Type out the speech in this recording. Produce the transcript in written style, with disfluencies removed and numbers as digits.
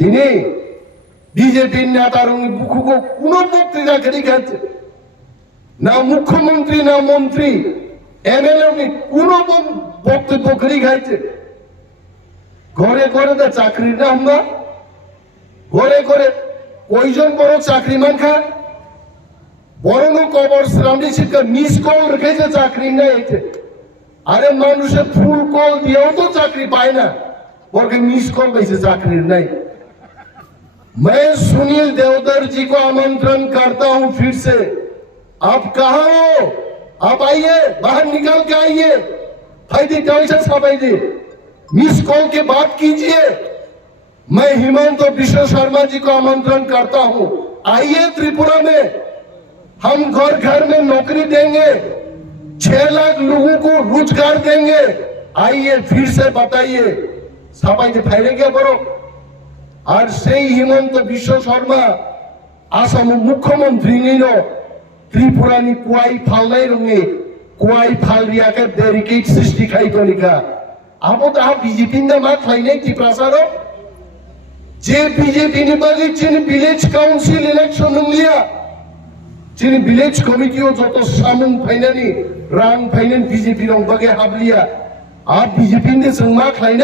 তিনি বিজেপির নেতার বুকুকে কোন বক্তৃতা করে গেছে না মুখ্যমন্ত্রী না মন্ত্রী এমএলএ কোন বক্তব্য করে গেছে ঘরে ঘরে তো চাকরির নাম না ঘরে ঘরে কয়জন বড় চাকরিমান খায় বরং কবর শ্রামী শিক্ষা মিস কল রেখেছে চাকরি নেই আরে মানুষের ফুল কল দিয়েও তো চাকরি পায় না বরং मिस कॉल कैसे चाकरी नहीं। मैं सुनील देवधर जी को आमंत्रण करता हूं फिर से, आप कहां हो? आप आइए, बाहर निकल के आइए, फायदे फायदे मिस कॉल के बात कीजिए। मैं हिमंत विश्व शर्मा जी को आमंत्रण करता हूं, आइए त्रिपुरा में, हम घर घर में नौकरी देंगे, 6 लाख लोगों को रोजगार देंगे। आइए फिर से बताइए सबाई फाइले क्या करो। और से हिमंत विश्व शर्मा आसाम मुख्यमंत्री त्रिपुरा कुआई फाल रंगे कुआई फाल के बैरिकेड सृष्टि खाई तो लिखा अब तो आप बीजेपी मा खाई प्रसार जे बीजेपी विलेज काउंसिल इलेक्शन लिया विलेज कमिटी जो तो सामुं फाइनानी रां फाइनान बीजेपी रंग बगे हाबलिया आप बीजेपी ने जों मा खाई